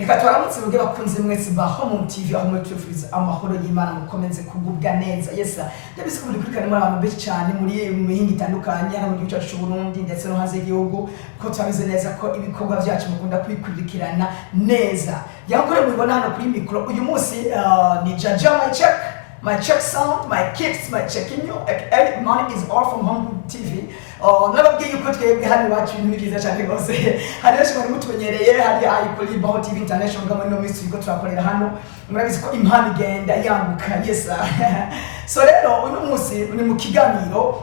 Reka twaramutse buge bakunze mwese ba Home TV aho mutufuriza amahoro y'Imana mukomeze kugubwa neza. Yesa ndabise ko dukurikirana muri abantu benshi cyane muri mihinga itandukanye hano mu gihugu cyacu Burundi ndetse no hanze y'igihugu ko twabize neza ko ibikorwa byacu mukunda kwikurikirana neza. Yakore mubona hano kuri micro uyu munsi ni Jaja my check sound, my kicks, my checking you. Every money is all from Home TV. Nababwiye yuko twebwe hano iwacu ibintu byiza cyane rwose. Hari benshi bari mutumenyereye, hari kuri Home TV International ngamo no miss yuko twakorera hano. Murabizi ko impano igenda yanguka. Yes. So rero uyu munsi ni mu kiganiro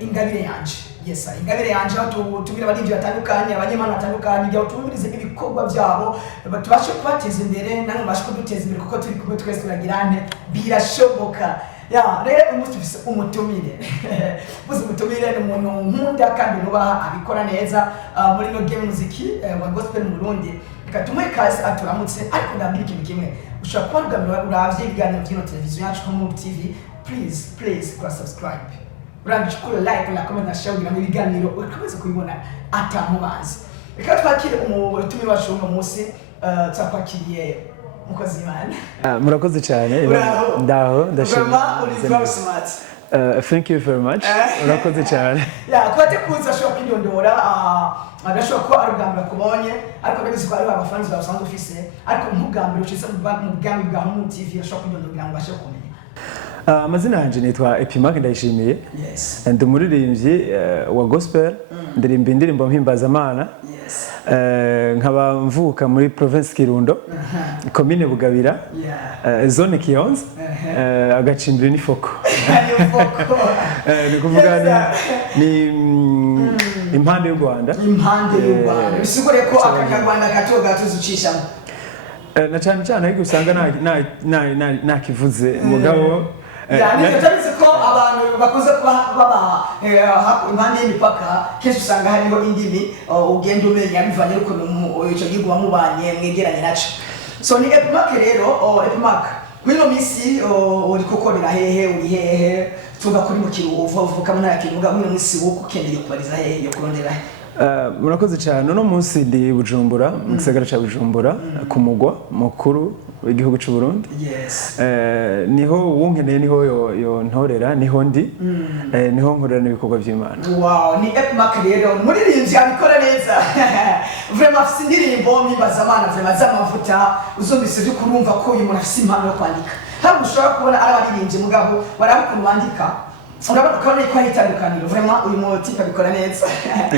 ingabire yanje. Yes, ingabire yanje aho tumira abandi batandukanye, abanyemana batandukanye, igihe tumirize ibikorwa byabo, batubashe kubateza imbere, namwe bashe kuduteza imbere kuko turi kumwe twese turagirane birashoboka. Ya, rero umunsi tufise umutumire. Buze umutumire ni umuntu nkunda kandi nubaha abikora neza muri no game muziki wa gospel mu Burundi. Ikatumwe kazi aturamutse ariko ndambira ikintu kimwe. Ushobora kubagamira uravye ibiganiro by'ino televiziyo yacu Home TV. Please subscribe. Urangishukura like na comment na share kugira ngo ibiganiro ukomeze kubibona atamubazi. Reka twakire umutumire wacu uno munsi twakwakiriye mukozi Imana. Murakoze cyane. Ndaho ndashimira. Thank you very much. Murakoze cyane. Ya kwate kuza shop kwindondora agashobora ko ari ubwambere kubonye ariko ndabizi ko ari abafanzi basanzwe ufise ariko nk'ubwambere ucisa mu bwami bwa Home TV ashobora kwindondora kugira ngo bashe kumenya. Amazina yanjye nitwa Epimac Ndayishimiye. Yes. Ndi umuririmbyi wa gospel. Ndirimba indirimbo mpimbaza-Mana. Yes. Nkaba mvuka muri province Kirundo. Commune Bugabira. Yeah. Zone Kiyonza. Agacimbiri ni Foko. Ni Foko. Ni kuvuga ni impande y'u Rwanda. Impande y'u Rwanda. Bisigure ko akanyarwanda gato gatuzucishamo. Na cyane ariko usanga nta kivuze mugabo yani tabize ko abantu bakoze baba impande y'imipaka kenshi usanga hariho indimi ugenda umenya bivanye n'ukuntu icyo gihugu wamubanye mwegeranye naco. So ni Epimac rero Epimac kwino misi uri kukorera hehe uri hehe tuva kuri mu kiruhuko uvuka mu ntara kiruhuko mwino misi wo kukeneye kubariza hehe yo kurondera murakoze cyane no munsi ndi Bujumbura mu gisagara ca Bujumbura ku mugwa mukuru w'igihugu cy'u Burundi. Yes. Niho wonkeneye niho yo ntorera niho ndi niho nkorera n'ibikorwa by'Imana. Wow, ni Epimac rero muririmbyi abikora neza. Vraiment afite indirimbo mpimbaza-Mana vraiment z'amavuta uzombise byo kurumva ko uyu muntu afite impano yo kwandika. Ntabwo ushobora kubona ari abaririmbyi mugabo barabukuru bandika. Urabona ko ari kwari itandukaniro vraiment uyu muti abikora neza.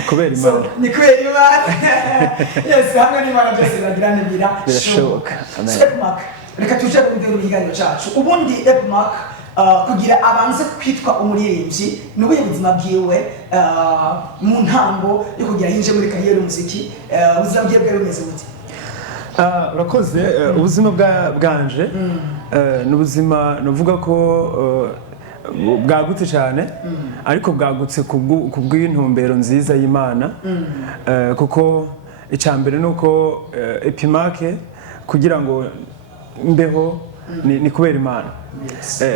Kubera Imana. Ni kubera Imana. Yes, hamwe n'Imana byose bagirana birashoboka. Amen. Epimac, reka tuje ku biganiro cyacu. Ubundi Epimac kugira abanze kwitwa umuririmbyi n'ubuye buzima bwiwe mu ntango yo kugira yinje muri kariyeri y'umuziki ubuzima bwiwe bwari bumeze gute? Urakoze ubuzima bwanje n'ubuzima nuvuga ko bwagutse cyane ariko bwagutse kubw'intumbero nziza y'Imana kuko icambere nuko Epimac kugira ngo mbeho ni kubera Imana.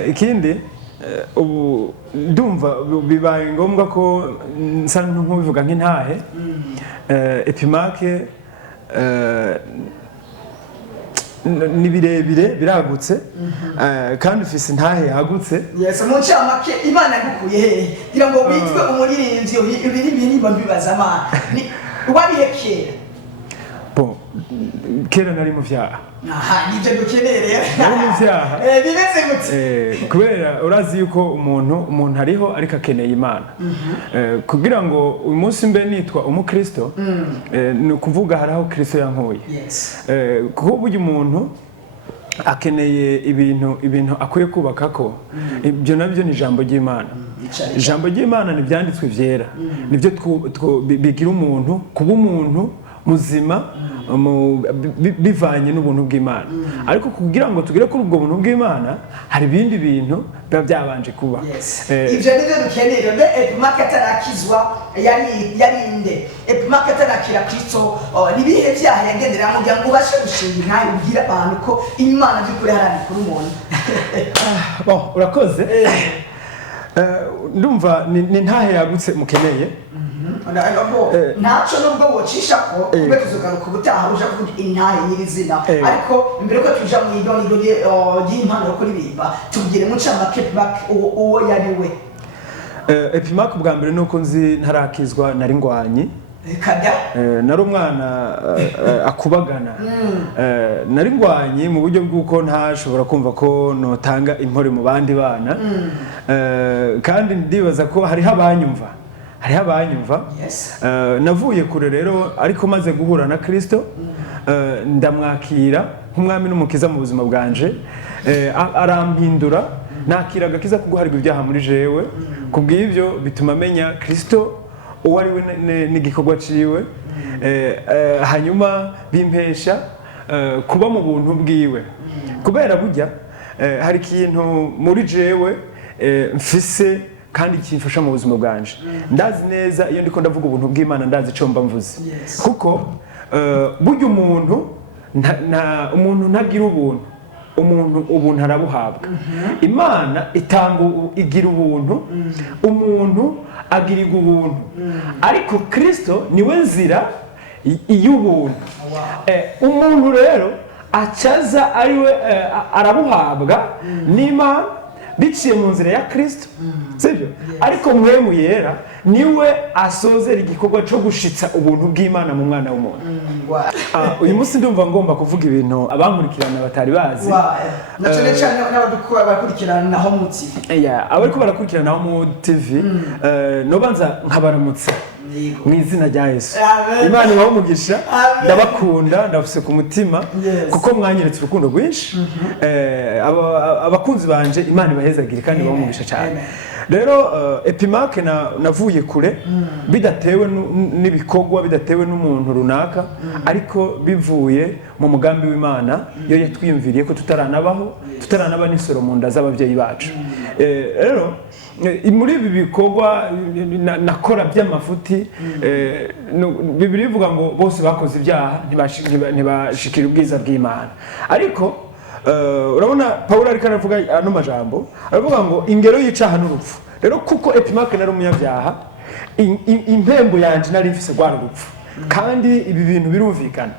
Ikindi ubu ndumva bibaye ngombwa ko nsa nk'ubivuga nk'intahe Epimac ni birebire biragutse kandi ufise intahe yagutse. Yes, mu ncamake Imana yagukuye hehe kugira ngo witwe umuririmbyi uririmba mpimbaza-Mana ni warihe kera? Bon, kera nari mu vyaha. Aha, nivyo dukeneye rero. Nari mu vyaha. Bimeze gute? Kubera urazi yuko umuntu ariho ariko akeneye Imana. Kugira ngo uyu munsi mbe nitwa umukristo ni kuvuga haraho Kristo yankuye. Yes. Kuko burya umuntu akeneye ibintu akwiye kubakako ibyo nabyo ni ijambo ry'Imana. Ijambo ry'Imana ni byanditswe vyera. Nivyo bigira umuntu kuba umuntu muzima bivanye n'ubuntu bw'Imana. Ariko kugira ngo tugere kuri ubwo buntu bw'Imana hari ibindi bintu biba byabanje kuba. Ivyo nivyo dukeneye. Mbe Epimac atarakizwa yarinde Epimac atarakira Kristo nibihe vyaha yagenderamo kugira ngo ubashe gushinga nawe ubwira abantu ko Imana by'ukuri harabikora umuntu. Bon, urakoze. Ndumva ni ntahe yagutse mukeneye ntaco nubwo wocisha ko kube tuzogaruka ubutaha uja kuvuga intahe nyirizina ariko imbere ko tuja mu idonido ry'impano yo kuririmba tubwire mu ncamake uwo yari we. Epimac bwa mbere nuko nzi ntarakizwa nari ngwanyi nari umwana akubagana nari ngwanyi mu buryo bw'uko ntashobora kumva ko notanga impore mu bandi bana kandi ndibaza ko hariho abanyumva navuye kure rero ariko maze guhura na Kristo ndamwakira nk'umwami n'umukiza mu buzima bwanje arampindura nakira agakiza ko guharirwa ibyaha muri jewe kubw'ibyo bituma menya Kristo uwo ari we n'igikorwa ciwe hanyuma bimpesha kuba mu buntu bwiwe kubera burya hari ikintu muri jewe mfise kandi kimfasha mu buzima bwanje ndazi neza iyo ndiko ndavuga ubuntu bw'Imana ndazi ico mba mvuze kuko burya umuntu ntagira ubuntu arabuhabwa Imana igira ubuntu umuntu agirirwa ubuntu ariko Kristo niwe nzira y'ubuntu umuntu rero acaza ariwe arabuhabwa n'Imana biciye mu nzira ya Kristo sibyo ariko mwemu yera niwe asozera igikorwa cyo gushitsa ubuntu bw'Imana mu mwana w'umuntu uyu munsi ndumva ngomba kuvuga ibintu abankurikirana batari bazi nacyo cyane n'abadukora bakurikirana naho mu TV abariko barakurikirana naho mu TV nobanza nkabaramutsa mu izina rya Yesu Imana ibahe umugisha ndabakunda ndafise ku mutima kuko mwanyeretse urukundo rwinshi abakunzi banje Imana ibahezagire kandi ibahe umugisha cyane rero Epimac navuye kure bidatewe n'ibikorwa bidatewe n'umuntu runaka ariko bivuye mu mugambi w'Imana yo yatwiyumviriye ko tutaranaba n'isoro mu nda z'abavyeyi bacu rero muri ibi bikorwa nakora by'amafuti Bibiliya ivuga ngo bose bakoze ibyaha ntibashikira ubwiza bw'Imana ariko urabona Pawulo ariko aravuga ano majambo aravuga ngo ingero y'icaha n'urupfu rero kuko Epimac nari umunyabyaha impembo yanje nari mfise rwa rupfu kandi ibi bintu birumvikana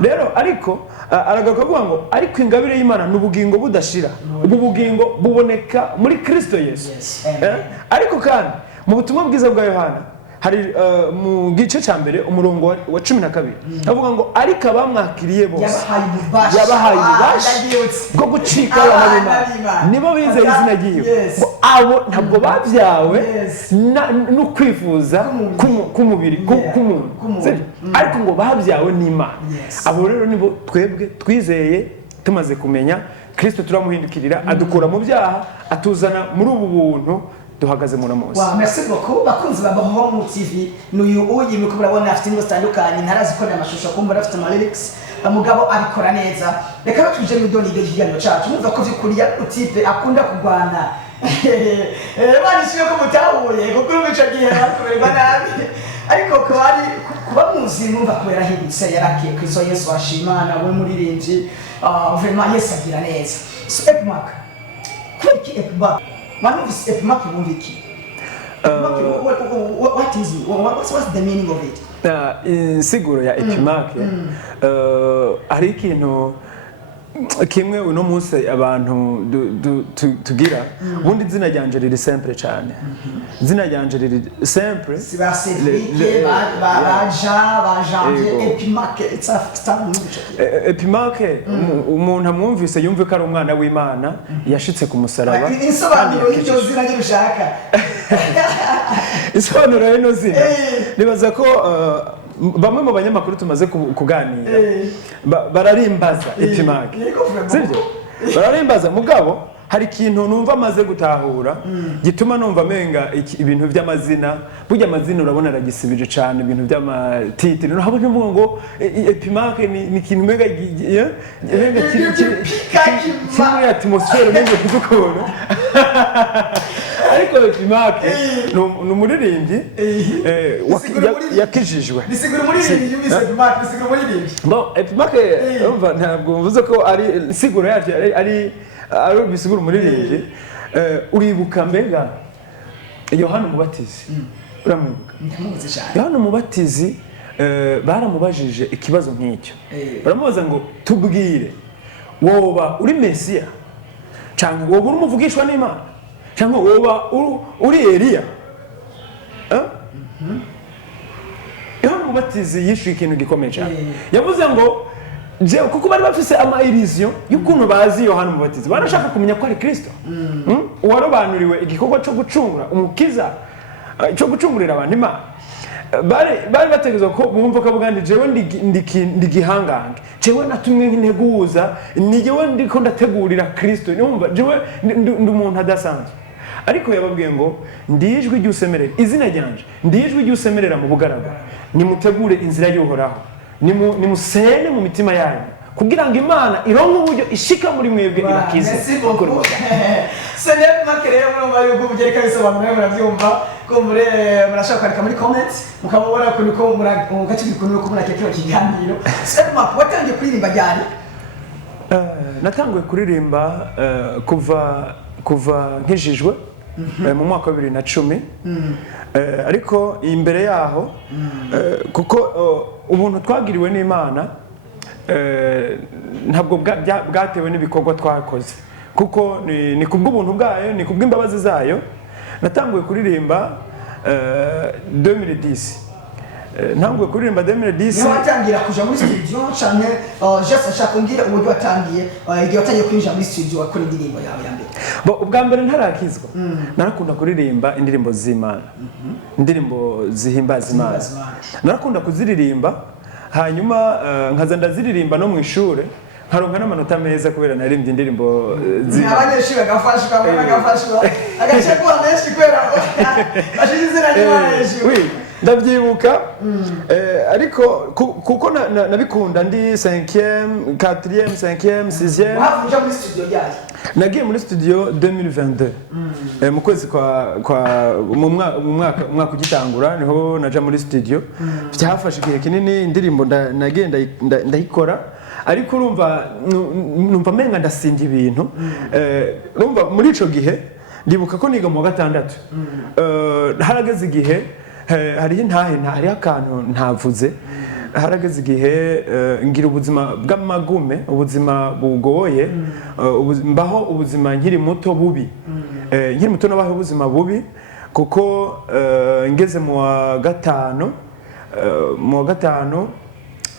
rero ariko aragaruka avuga ngo ariko ingabire y'Imana n'ubugingo budashira ubu bugingo buboneka muri Kristo Yesu ariko kandi mu butumwa bwiza bwa Yohana hari mu gice cya mbere umurongo wa 12 avuga ngo ariko abamwakiriye bose yabahaye ububasha bwo gucika abana b'Imana nibo bizeye izina ry'iwe abo ntabwo babyawe no kwifuza k'umubiri k'umuntu ariko ngo babyawe n'Imana abo rero nibo twebwe twizeye tumaze kumenya Kristo turamuhindukirira adukura mu byaha atuzana muri ubu buntu duhagaze mu namusi. Merci beaucoup bakunzi ba Bahomu TV n'uyu uyi muko murabona afite ingo zitandukanye ntarazi ko n'amashusho kumbura afite ama lyrics umugabo abikora neza reka tuje mu doni de kiganiro cyacu muva ko vyukuriya utipe akunda kugwana bari shiyo ko mutahuye kuko ubica gihe bakoreba nabi ariko ko ari kuba muzi numva ko yarahindutse yarakiye Kristo Yesu ashimana we muririmbyi vraiment Yesu agira neza so Epimac kwiki Epimac One of the Epimac movie. What is it? What's the meaning of it? Insiguro ya Epimac ari ikintu kimwe uno munsi abantu tugira ubundi izina ryanje riri simple cyane izina ryanje riri simple Epimac umuntu amwumvise yumve ko ari umwana w'Imana yashitse ku musaraba insobanuro y'iryo zina ry'ushaka insobanuro y'ino zina nibaza ko bamwe mu banyamakuru tumaze kuganira bararimbaza Epimac sibyo bararimbaza mugabo hari ikintu numva amaze gutahura gituma numva menga ibintu by'amazina burya amazina urabona aragisibije cyane ibintu by'amatitire no habo nvuga ngo Epimac ni ikintu mega kimwe atmosphere mega kuzukora ariko Epimac ni umuririmbyi yakijijwe bisigura umuririmbyi yumvise Epimac bisigura umuririmbyi bon Epimac umva ntabwo mvuze ko ari siguro yacu ari bisigura umuririmbyi uribuka mbega Yohana Umubatizi uramwibuka ndamuzi cyane Yohana umubatizi baramubajije ikibazo nk'icyo baramubaza ngo tubwire woba uri Mesiya cyangwa woba uri umuvugishwa n'Imana cyangwa woba uri Eliya Yohana umubatizi yishuye ikintu gikomeye cyane yavuze ngo kuko bari bafise ama-illusion y'ukuntu bazi Yohana umubatizi barashaka kumenya ko ari Kristo uwarobanuriwe igikorwa cyo gucungura umukiza cyo gucungurira abantu Imana bari bategerezwa ko bumva ko bugandi jewe ndi gihangange jewe natumwe nteguza ni jewe ndiko ndategurira Kristo numva jewe ndi umuntu adasanzwe ariko yababwiye ngo ndijwi ry'usemerera izina ryanje ndijwi ry'usemerera mu bugaragara nimutegure inzira y'uhoraho nimusene mu mitima yanyu kugira ngo Imana ironke uburyo ishika muri mwebwe ibakize Senep makereye murumva yuko bugereka bisobanura murabyumva ko murashaka kwandika muri comment mukabona ko mugacika kuntu ko murakekera kiganiro Senep watangiye kuririmba ryari natanguye kuririmba kuva nkijijwe mu mwaka wa 2010 ariko imbere yaho kuko ubuntu twagiriwe n'Imana ntabwo bwatewe n'ibikorwa twakoze kuko ni kubw'ubuntu bwayo ni kubw'imbabazi zayo natanguye kuririmba 2010 ntanguye kuririmba 2010 watangira kuja muri studio canke just ashaka ngira uburyo watangiye igihe watangiye kwinjira muri studio wakora indirimbo yawe ya mbere ubwa mbere ntarakizwa narakunda kuririmba indirimbo z'Imana indirimbo zihimbaza Imana narakunda kuziririmba hanyuma nkaza ndaziririmba no mu ishure nkaronka n'amanota meza kubera naririmbye indirimbo abanyeshuri bagafashwa agace kuba menshi kubera bashize izina ry'Imana hejuru ndabyibuka ariko kuko nabikunda ndi 5e 4e 5e 6e wavuja muri studio yaje nagiye muri studio 2022 mu kwezi mu mwaka ugitangura niho naja muri studio byafashe igihe kinini indirimbo nagiye ndayikora ariko numva menga ndasinga ibintu numva muri ico gihe ndibuka ko niga mu wa gatandatu harageze igihe hariho akantu ntavuze harageze igihe ngira ubuzima bw'amagume ubuzima bugoye mbaho ubuzima nkiri muto bubi nabaho ubuzima bubi kuko ngeze mu wa gatanu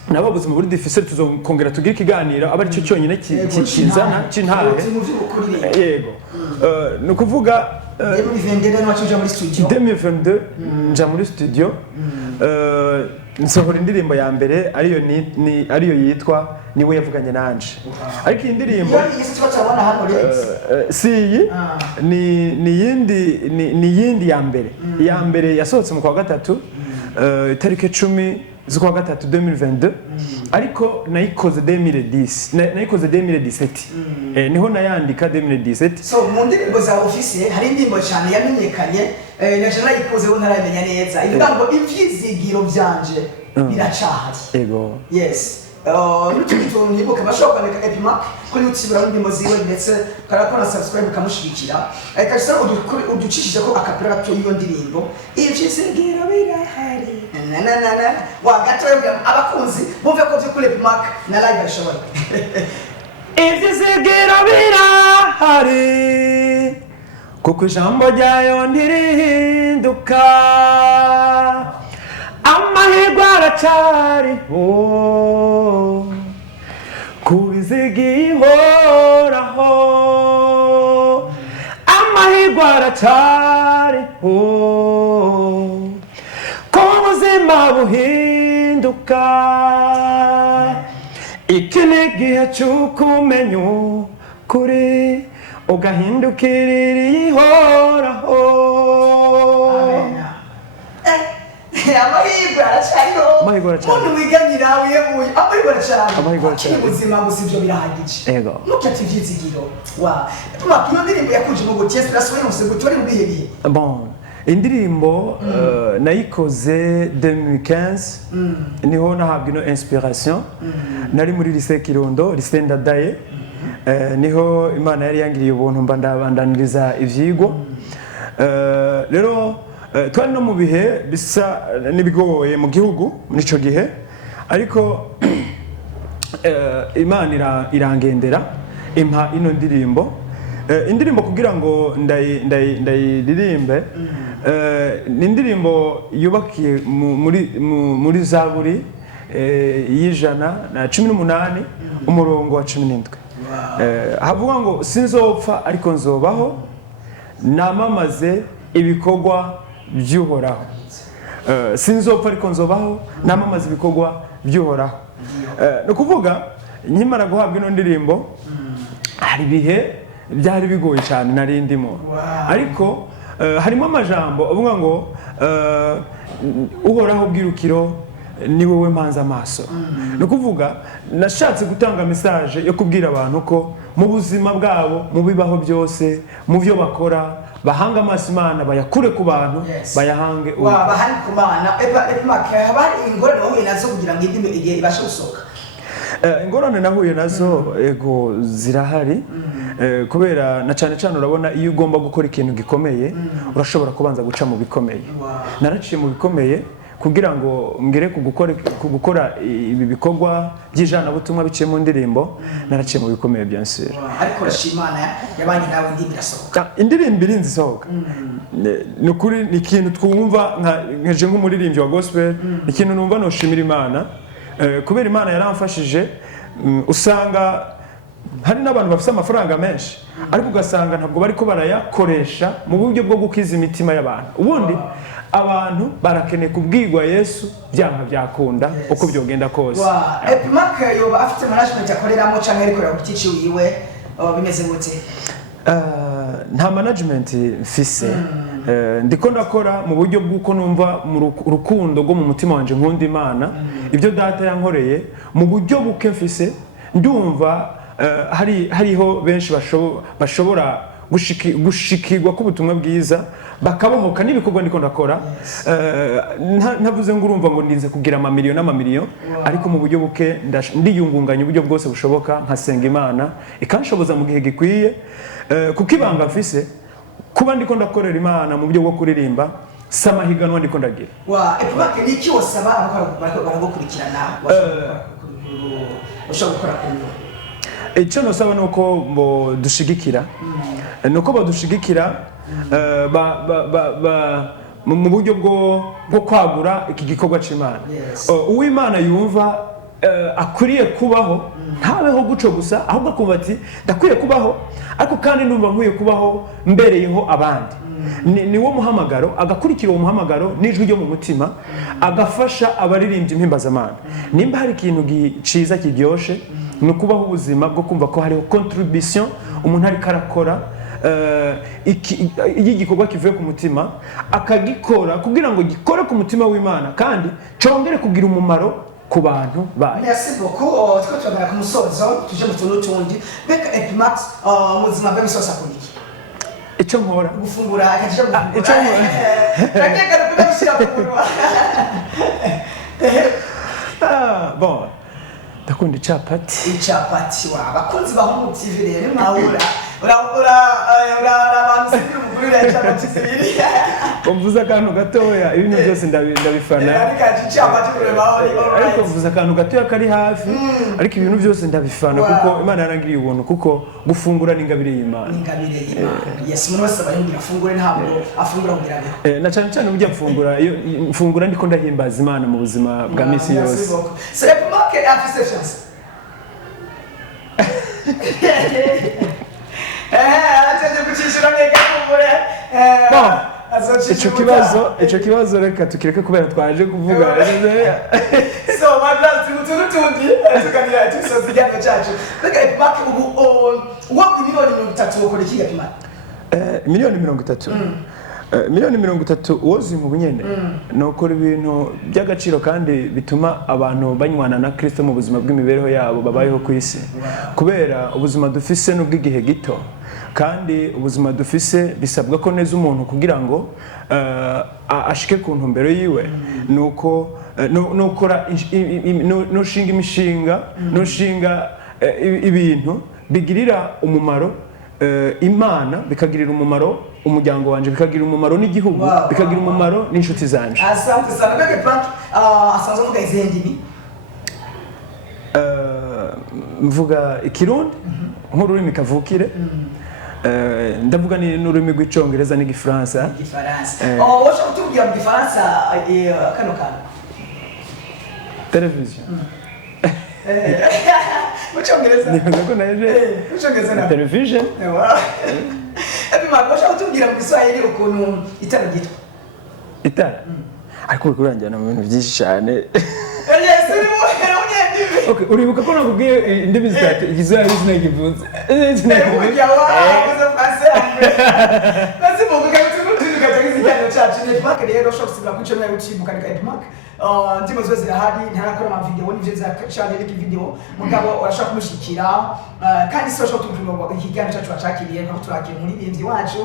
nabo ubuzima buri difficile tuzokongera tugira ikiganiro aba ari cyo cyonyine kizana cy'intahe yego no kuvuga 2022 nja muri studio nsohora indirimbo ya mbere ariyo yitwa niwe yavuganye nanje ariko iyi ndirimbo ni yindi ya mbere yasohotse mu kwa gatatu itariki 10 z'ukwa gatatu 2022 ariko nayikoze 2017 niho nayandika 2017 so mu ndirimbo za office hari indirimbo cyane yamenyekanye naje nayikoze bo ntaramenya neza indirimbo ivyizigiro byanje biracahari ego yes n'utundi nibuka bashobora kwandika Epimac kuri YouTube indirimbo ziwe ndetse karakora subscribe kamushigikira kashira uducishije ko akapera gato iyo ndirimbo ivyizigiro birahari wagatoye abakunzi bumve ko byo kuri Epimac na live ashobora ivyizigiro birahari kuko ijambo ryayo ntirihinduka amahirwe aracariho kubizigihoraho amahirwe aracariho ko ubuzima buhinduka iki ni igihe cy'ukumenya ukuri ugahindukirira ihoraho amahirwe aracariho umuntu wiganyira wiyemuye amahirwe aracariho ubuzima gusa ibyo birahagije ntukate ivyizigiro iyo ndirimbo yakuje mu gutye turasubira mu seguti bari mu bihe bihe indirimbo nayikoze 2015 niho nahabwa ino inspiration nari muri lycée Kirundo lycée Ndadaye niho Imana yari yangiriye ubuntu mba ndabandaniriza ivyigwa rero twari no mu bihe bisa n'ibigoye mu gihugu muri icyo gihe ariko Imana irangendera impa ino ndirimbo indirimbo kugira ngo ndayiririmbe ni indirimbo yubakiye muri Zaburi y'118 umurongo wa 17 havuga ngo sinzopfa ariko nzobaho namamaze ibikorwa by'Uhoraho sinzopfa ariko nzobaho namamaze ibikorwa by'Uhoraho no kuvuga nkimara guhabwa ino ndirimbo hari ibihe byari bigoye cyane nari ndimo ariko harimo amajambo avuga ngo Uhoraho bwirukiro ni wowe mpanze amaso no kuvuga nashatse gutanga message yo kubwira abantu ko mu buzima bwabo mu bibaho byose mu byo bakora bahanga amaso Imana bayakure ku bantu bayahange bahari ku Mana habari ingorane wowe nazo kugira ngo indimi igihe ibashe gusohoka ingorane nahuye nazo ego zirahari kubera na cyane urabona iyo ugomba gukora ikintu gikomeye urashobora kubanza guca mu bikomeye naraciye mu bikomeye kugira ngo ngere kugukora ibi bikorwa by'ijana butumwa biciye mu ndirimbo naraciye mu bikomeye byansira ariko rashimana yabanye nawe indirimbo irasohoka indirimbo irinzi isohoka ni ukuri ni ikintu twumva nkeje nk'umuririmbyi wa gospel ikintu numva noshimira Imana kubera Imana yaramfashije usanga hari n'abantu bafite amafaranga menshi ariko ugasanga ntabwo bari ko barayakoresha mu buryo bwo gukiza imitima y'abantu ubundi abantu barakeneye kubwirwa Yesu byanga byakunda uko byogenda kose Mark yoba afite management akoreramo cyangwa ariko yakutici wiwe bimeze gute nta management mfise ndiko ndakora mu buryo bw'uko numva mu rukundo rwo mu mutima wanje nkunda Imana ibyo data yankoreye mu buryo buke mfise ndumva hariho benshi bashobora gushikirwa k'ubutumwa bwiza bakabohoka n'ibikorwa ndiko ndakora ntavuze ngo urumva ngo ndinze kugira amamiliyoni n'amamiliyoni ariko mu buryo buke ndiyungunganya uburyo bwose bushoboka nkasenga Imana ikanshoboza mu gihe gikwiye kuko ibanga mfise kuba ndiko ndakorera Imana mu buryo bwo kuririmba samahiganwa ndiko ndagira epimake ni iki wasaba baragukurikirana bashobora gukora kuno icyo nosaba nuko dushigikira nuko badushigikira mu buryo bwo kwagura iki gikorwa c'Imana uw'Imana yumva akwiriye kubaho ntabeho guco gusa ahubwo akumva ati ndakwiye kubaho ariko kandi numva nkwiye kubaho mbereyeho abandi ni wo muhamagaro agakurikira uwo muhamagaro n'ijwi ryo mu mutima agafasha abaririmbyi imphimbazamana nimba hari ikintu ciza kiryoshe ni ukubaho ubuzima bwo kumva ko hariho contribution umuntu ariko arakora igikorwa kivuye ku mutima akagikora kugira ngo gikore ku mutima w'Imana kandi congere kugira umumaro ku bantu bayo. Merci beaucoup. Twagera ku musozo tuje mu tuntu tundi beka Epimax muzima bwa misosa kuniki icyo nkora gufungura akajya gufungura icyo nkora rakeka kubashira kuburwa bon ndakunda icapati abakunzi ba Home TV rero mwahura abantu sibiri umugurira icapati sibiri umvuza akantu gatoya ibintu byose ndabifana ariko mvuza akantu gatoya kari hafi ariko ibintu byose ndabifana kuko Imana yarangiriye ubuntu kuko gufungura ni ingabire y'Imana yes umuntu wese abayingira afungure ntabwo afungura kugira ngo na cyane ujya mfungura ndiko ndahimbaza Imana mu buzima bwa misi yose c'est market affichations aje kucishura nega kumbure icyo kibazo reka tukireke kubera twaje kuvuga so my last tundi tukanira tusoza igano cyacu reka Epimax ubu wako miliyoni 30 ukora iki Epimax miliyoni 30 miliyoni 30 wozi mu bunyene no ukora ibintu by'agaciro kandi bituma abantu banywana na Kristo mu buzima bw'imibereho yabo babayeho ku isi kubera ubuzima dufise n'ubw'igihe gito kandi ubuzima dufise bisabwa ko neza umuntu kugira ngo ashike ku ntumbero yiwe nuko nukora no shinga ibintu bigirira umumaro imana bikagirira umumaro umuryango wanje, bikagirira umumaro n'igihugu, bikagirira umumaro n'inshuti zanje. Asante sana. Bebe Frank asanzwe avuga izihe ndimi? Mvuga ikirundi nk'ururimi kavukire, ndavuga n'ururimi rw'icongereza n'igifaransa. Washaka kutubwira mu gifaransa kano kantu? Television. Mu cyongereza? Nibaza ko naje mu cyongereza na television. Washaka kutubwira mu Giswahili ukuntu itara ryitwa? Itara? Ariko kurangira mu bintu byinshi cyane. Okay, uribuka ko nakubwiye indimi zitatu Igiswahili sinakivuze. Rero ushobora gusubira kuri channel ya YouTube ukandika Edmark, ndimo zose zirahari, ntarakora ama video n'ivyo ziracana n'iki video mugabo urashaka kumushikira, kandi si urashaka kutumva ikiganiro cyacu bacakiriye ko turakira muri bindi wacu,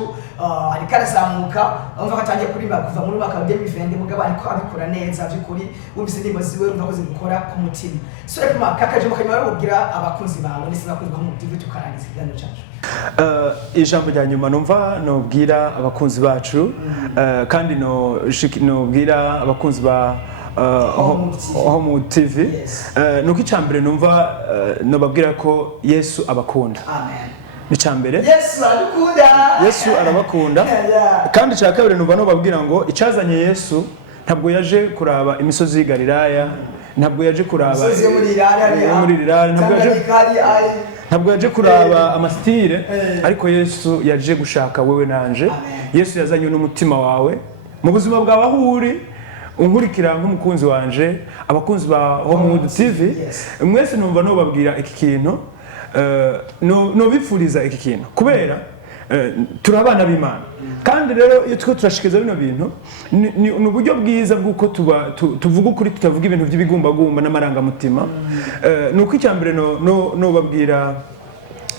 ariko arazamuka umva katangiye kuririmba kuva muri mwaka wa 2020 mugabo ariko abikora neza by'ukuri, wumvise indirimbo ziwe urumva ko zigukora ku mutima. So Edmark kakaje mu kanyuma ubwira abakunzi bawe ndetse bakunzi mu TV tukarangiza ikiganiro cyacu. Ijambo rya nyuma numva nobwira abakunzi bacu, kandi nobwira abakunzi ba Home TV, nuko icambere numva nobabwira ko Yesu abakunda. Amen. Icambere Yesu arabakunda. Yesu arabakunda. Kandi cya kabiri numva nobabwira ngo icazanye Yesu ntabwo yaje kuraba imisozi y'i Galilaya, ntabwo yaje kuraba muri Irari, ntabwo yaje kuraba amasitire, ariko Yesu yaje gushaka wewe nanje. Yesu yazanye n'umutima wawe mu buzima bwawe aho uri, unkurikira nk'umukunzi wanje, abakunzi ba Home TV, mwese numva nobabwira iki kintu, no bifuriza iki kintu kubera turi abana b'Imana. Kandi rero iyo turashikiza bino bintu ni uburyo bwiza bw'uko tuvuga ukuri, tutavuga ibintu by'ibigumbagumba n'amarangamutima. Nuko icyambere no babwira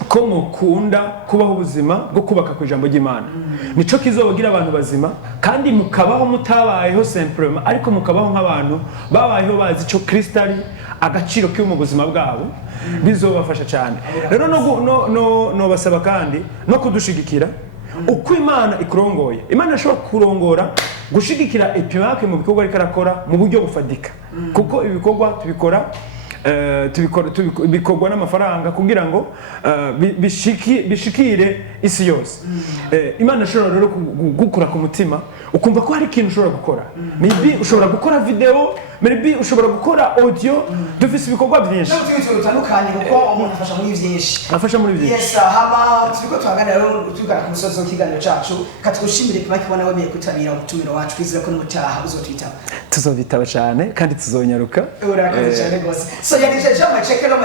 ko mukunda kubaho ubuzima bwo kubaka ku ijambo ry'Imana, nico kizobagira abantu bazima, kandi mukabaho mutabayeho simplement, ariko mukabaho nk'abantu babayeho bazi ico Kristo ari, agaciro k'iyo mu buzima bwabo, bizobafasha cyane. Rero no basaba kandi no kudushigikira uko Imana ikurongoye. Imana ishobora kurongora gushigikira Edmark mu bikorwa ariko arakora mu buryo bufadika, kuko ibikorwa bikorwa n'amafaranga kugira ngo bishikire isi yose. Imana ishobora rero gukura ku mutima ukumva ko hari ikintu ushobora gukora. Maybe ushobora gukora video, maybe ushobora gukora audio, dufise ibikorwa byinshi n'ibintu bitandukanye kuko umuntu afasha muri byinshi. Afasha muri byinshi. Yes, hama turiko tuhaganira rero tugana ku musozo w'ikiganiro cacu, katugushimire kuba kibona wemeye kwitabira ubutumiro wacu, kwizera ko n'umutaha uzotwitaba. Tuzobitaba cyane kandi tuzonyaruka. Urakoze cyane gose. So yagije jama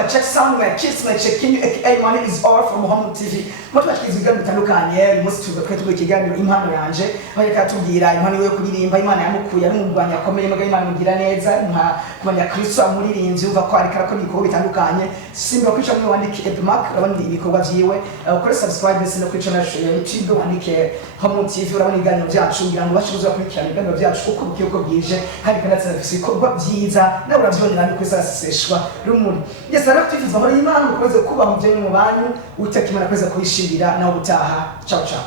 check sound my kiss my check in money is all from Home TV. Mutwe twakize ibiganiro bitandukanye, uyu munsi tuvuga ikiganiro impano yanje, aho yakatubwira impano yo kuririmba, Imana yamukuye ari mu Rwanda akomeye, muga Imana mugira neza, kumenya Kristo amuririnze, uva ko ariko arakora ibikorwa bitandukanye. Simba kwica muri wandike Edmark, urabona ibikorwa byiwe, ukore subscribe ndetse no kwica na YouTube wandike Home TV, urabona ibiganiro byacu kugira ngo bashibuze kurikirana ibiganiro byacu uko bukiye uko bwije, kandi kanatse bifise ibikorwa byiza nawe uravyonera ni kwesaseshwa rumuri. Yes, ara twifuza muri Imana ukomeze kuba mu byo mu banyu, utakimana kweza kubishimira nawe utaha. Ciao ciao.